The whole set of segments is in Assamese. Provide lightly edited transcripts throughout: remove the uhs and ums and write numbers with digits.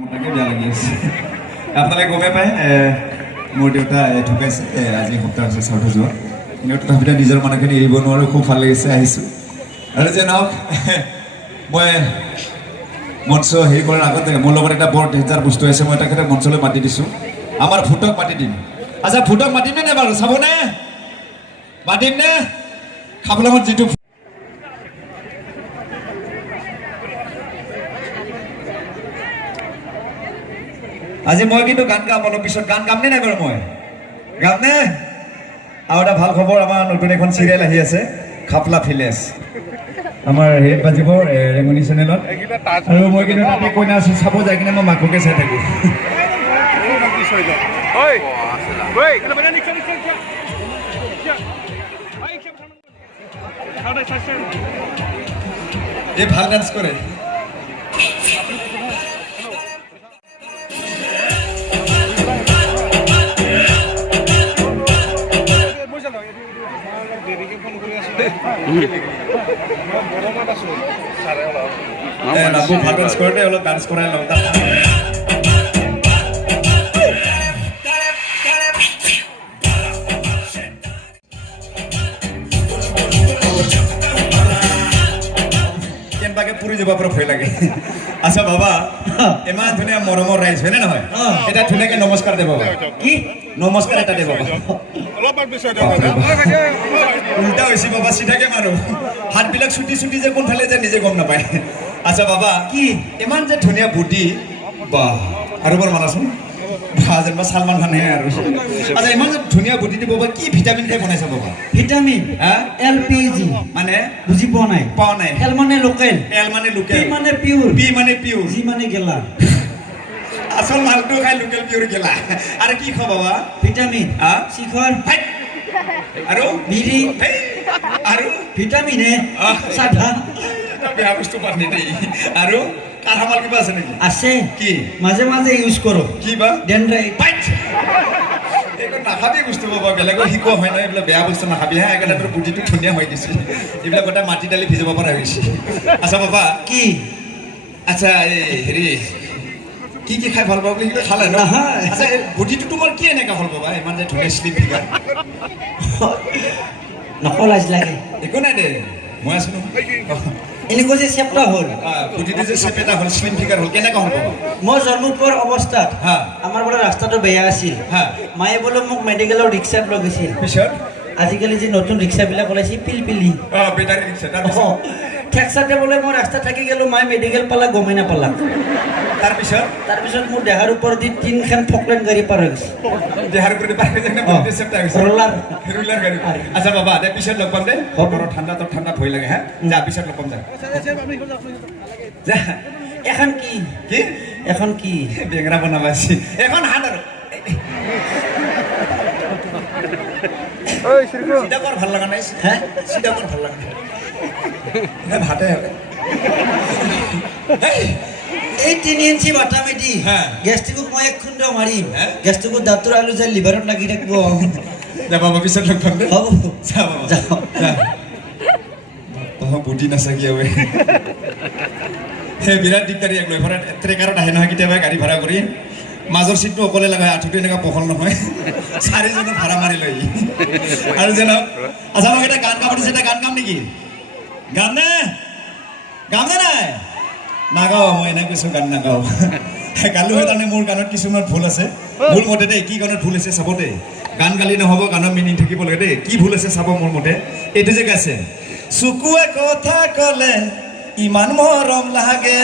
মোটাকে বেয়া লাগি আছে আপোনালোকে গমে পায় মোৰ দেউতা ঢুকাইছে আজি সপ্তাহ হৈছে চাউথে যোৱা কিন্তু তথাপিতো নিজৰ মানুহখিনি এৰিব নোৱাৰোঁ খুব ভাল লাগিছে আহিছোঁ আৰু যে নহওক মই মঞ্চ হেৰি কৰাৰ আগতে মোৰ লগত এটা বৰ ডেঞ্জাৰ বস্তু আছে মই তেখেতক মঞ্চলৈ মাতি দিছোঁ আমাৰ ভূতক মাতি দিম আচ্ছা ভূতক মাতিমনে নে বাৰু চাবনে মাতিম নে খাবলৈ মন যিটো আজি মই কিন্তু গান গাম অলপ পিছত গান গামনে নাই বাৰু মই গামনে আৰু এটা ভাল খবৰ আমাৰ নতুন এখন চিৰিয়েল আহি আছে খাপলা ভিলেজ আমাৰ হেৰিত বাজিব ৰেঙনি চেনেলত আৰু মই কিন্তু তাতে কইনা চাব যাই কিনে মই মাককে চাই থাকোঁ এই ভাল ডান্স কৰে নাবু ভাল ডান্স কৰোঁতে অলপ ডান্স কৰাই লওঁ কেনেবাকে পুৰি যাব পৰা ভয় লাগে আচ্ছা বাবা ইমান ধুনীয়া মৰমৰ ৰাইজ হয়নে নহয় এটা ধুনীয়াকে নমস্কাৰ দে বাবা কি নমস্কাৰ এটা দে বাবা উল্টা হৈছে বাবা চিধাকে মাৰো হাতবিলাক চুটি চুটি যে কোনফালে যে নিজে গম নাপায় আচ্ছা বাবা কি ইমান যে ধুনীয়া বুটি বাহ আৰু এবাৰ মানাচোন যেনিবা চালমান খানহে আৰু আচ্ছা ইমান যে ধুনীয়া বুটি দিব বাবা কি ভিটামিন খাই বনাইছে বাবা ভিটামিন এলপিজি মানে বুজি পোৱা নাই এল মানে লোকেল পি মানে পিউৰ জি মানে গেলা আসল মালটো খাই লোকেল পিউৰ গেলা আৰু কি খাব বাবা ভিটামিন শিখৰ আৰু বিৰি আৰু ভিটামিন সাধা বেয়া বস্তু পানি দেই আৰু কাঁঠামাল কিবা আছে নেকি আছে কি মাজে মাজে ইউজ কৰোঁ কি বা ডেনড্ৰাইট এইটো নাখাবি বস্তু বাবা বেলেগৰ শিকোৱা হয় নহয় এইবিলাক বেয়া বস্তু নাখাবি হা একেবাৰে তোৰ বুটিটো ধুনীয়া হৈ দিছে এইবিলাক গোটেই মাটি দালি ভিজাব পৰা হৈছে আচ্ছা বাবা কি আচ্ছা এই হেৰি কি কি খাই ভাল পাব বুলি খালে ন আচ্ছা বুটিটো তোমাৰ কি এনেকুৱা হ'ল বাবা ইমান যে ধুনীয়া শ্লিম ফিগাৰ নকলাজ লাগে একো নাই দে মই আছো এনেকুৱা যে চেপ্টা হ'ল বুটিটো যে চেপ এটা হ'ল শ্লিম ফিগাৰ হ'ল কেনেকুৱা হ'ল বাবা মই জন্ম পোৱাৰ অৱস্থাত আমাৰ বোলে ৰাস্তাটো বেয়া আছিল মায়ে বোলে মোক মেডিকেলৰ ৰিক্সাত লৈ গৈছিল পিছত আজিকালি যে নতুন ৰিক্সাবিলাক ওলাইছে পিলপিলি বেটাৰী ৰিক্সা তাৰপিছত ঠেকচাতে বোলে মই ৰাস্তা থাকি গ'লো মায়ে মেডিকেল পালা গমেই নাপালা তাৰপিছত মোৰ দেহাৰ ওপৰত দি 3খন ফকলেন গাড়ী পাৰ হৈ গৈছে দেহাৰ ওপৰত পাৰ হৈ যায় ৰুলাৰ গাড়ী আচ্ছা বাবা দে পিছত লগ পাম দে বৰ ঠাণ্ডা ভয় লাগে হা যা পিছত লগ পাম যা এখন কি বেঙেনা বনাবা আছে এখন হাত আৰু চিধা কৰ ভাল লগা নাই চিধা কৰ ভাল লগা নাই ভাতে এই 3 ইঞ্চি বাটা মেটি গেষ্ট্ৰিকক মই 1 খুন্দ মাৰিম গেষ্ট্ৰিকৰ দাঁতৰ আলু যে লিভাৰত লাগি থাকিব যা বাবা পিছত লগ পাম দে হ'ব যা বাবা যা বুটি নাচাকি আৰু সেই বিৰাট দিগদাৰী এক লৈ ভৰা ট্ৰেকাৰত আহে নহয় কেতিয়াবা গাড়ী ভাড়া কৰি মাজৰ চিটটো অকলে লগাই আঁঠুটো এনেকুৱা পহল নহয় 4জনে ভাড়া মাৰি লৈ আৰু যে আচ্ছা মোক এটা গান গাব দিছে এটা গান গাম নেকি গাম নে নাই নাগাওঁ মই এনে কৈছোঁ গান নাগাওঁ গালো হয় তাৰমানে মোৰ গানত কিছুমান ভুল আছে মোৰ মতে দেই কি গানত ভুল আছে চাব দেই গান গালি নহ'ব গানৰ মিনিং থাকিব লাগে দেই কি ভুল আছে চাব মোৰ মতে এইটো যে গাইছে চকুৱে কথা ক'লে ইমান মৰম লাগে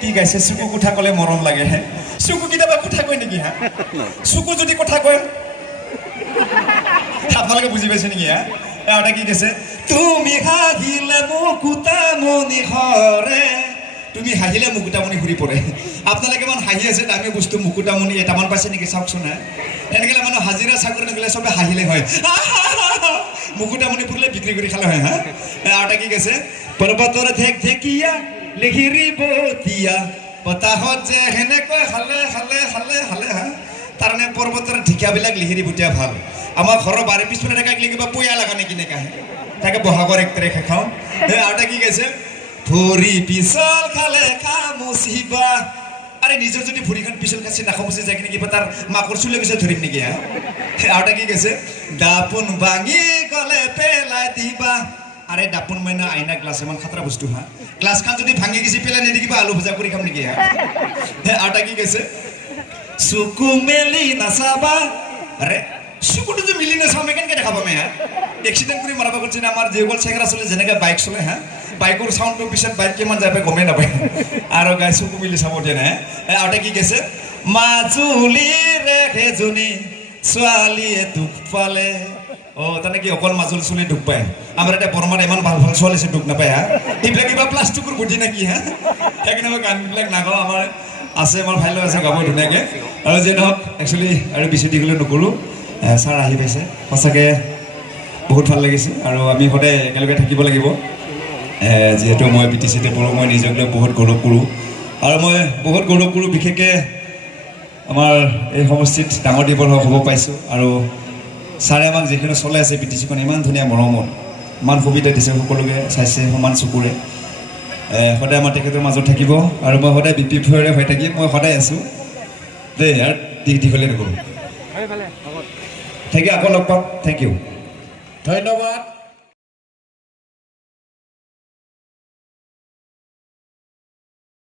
কি গাইছে চকু কথা ক'লে মৰম লাগে চকু কেতিয়াবা কথা কয় নেকি হা চকু যদি কথা কয় আপোনালোকে বুজি পাইছে নেকি হা এটা কি কৈছে তুমি হাঁহিলে মুকুতামণি সৰে তুমি হাঁহিলে মুকুতামণি ঘূৰি পৰে আপোনালোকে ইমান হাঁহি আছে দামী বস্তু মুকুতামণি এটামান পাইছে নেকি চাওকচোন হা এনেকৈ মানুহ হাজিৰা চাকৰি নগ'লে চবে হাঁহিলে হয় মুকুতামণি ফুৰিলে বিক্ৰী কৰি খালে হয় হা আৰু এটা কি কৈছে পৰ্বতৰ ঢেক ঢেকিয়া লিহিৰি বতিয়া বতাহত যে সেনেকৈ হালে হা তাৰমানে পৰ্বতৰ ঢেকিয়াবিলাক লিহিৰি বতিয়া ভাল আমাৰ ঘৰৰ বাৰী পিছফালে থকা কিবা পয়া লগা নেকি নেকাহে তাকে বহাগৰ 1 তাৰিখে খাওঁ আৰু এটা কি কৈছে ভৰি পিছল খালে খামুচিবা তাৰে নিজৰ যদি ভৰিখন পিছল কাচি নাখামুচি যায় কিনে কিবা তাৰ মাকৰ চুলে পিছত ধৰিম নেকি হা আৰু এটা কি কৈছে দাপোন ভাঙি গ'লে পেলাই দিবা আৰে দাপোন মাইনা আইনা গ্লাছ ইমান খাতৰা বস্তু হা গ্লাছখন যদি ভাঙি গেছি পেলাই নিদি কিবা আলু ভজা কৰি খাম নেকি হা আৰু এটা কি কৈছে চকু মেলি নাচাবা আৰে চকুটো যে মিলি নাচাওঁ আমি কেনেকৈ দেখা পাম হা এক্সিডেণ্ট কৰি মাৰাব কৰিছে আমাৰ যিসকল চেঙৰা চলে যেনেকৈ বাইক চলে হা বাইকৰ চাউণ্ডটোৰ পিছত বাইক কিমান যায় পাই গমেই নাপায় আৰু গাই চকু মিলি চাব দিয়া নাই আৰু এটা কি কৈছে মাজুলীৰে সেইজনী ছোৱালীয়ে দুখ পালে তানে কি অকল মাজুলী চলি দুখ পায় আমাৰ এতিয়া বৰমাত ইমান ভাল ভাল ছোৱালী দুখ নাপায় হা এইবিলাক কিবা প্লাষ্টিকৰ বুদ্ধি নে কি হা সেইকাৰণে মই গানবিলাক নাগাওঁ আমাৰ আছে আমাৰ ভাই লৈ আছে গাব ধুনীয়াকৈ আৰু যে নহওক একচুৱেলি আৰু বেছি দীঘলৈ নকৰোঁ ছাৰ আহি পাইছে সঁচাকৈ বহুত ভাল লাগিছে আৰু আমি সদায় একেলগে থাকিব লাগিব যিহেতু মই BTCতে পঢ়োঁ মই নিজক লৈ বহুত গৌৰৱ কৰোঁ আৰু মই বহুত গৌৰৱ কৰোঁ বিশেষকৈ আমাৰ এই সমষ্টিত ডাঙৰ দীঘল হ'ব পাইছোঁ আৰু ছাৰে আমাক যিখিনি চলাই আছে BTCখন ইমান ধুনীয়া মৰমত ইমান সুবিধা দিছে সকলোকে চাইছে সমান চকুৰে সদায় আমাৰ তেখেতৰ মাজত থাকিব আৰু মই সদায় বিপৰীতে হৈ থাকিম মই সদায় আছোঁ দেই আৰু দীঘলীয়া নকৰোঁ থেংক ইউ আকৌ লগ পাম থেংক ইউ ধন্যবাদ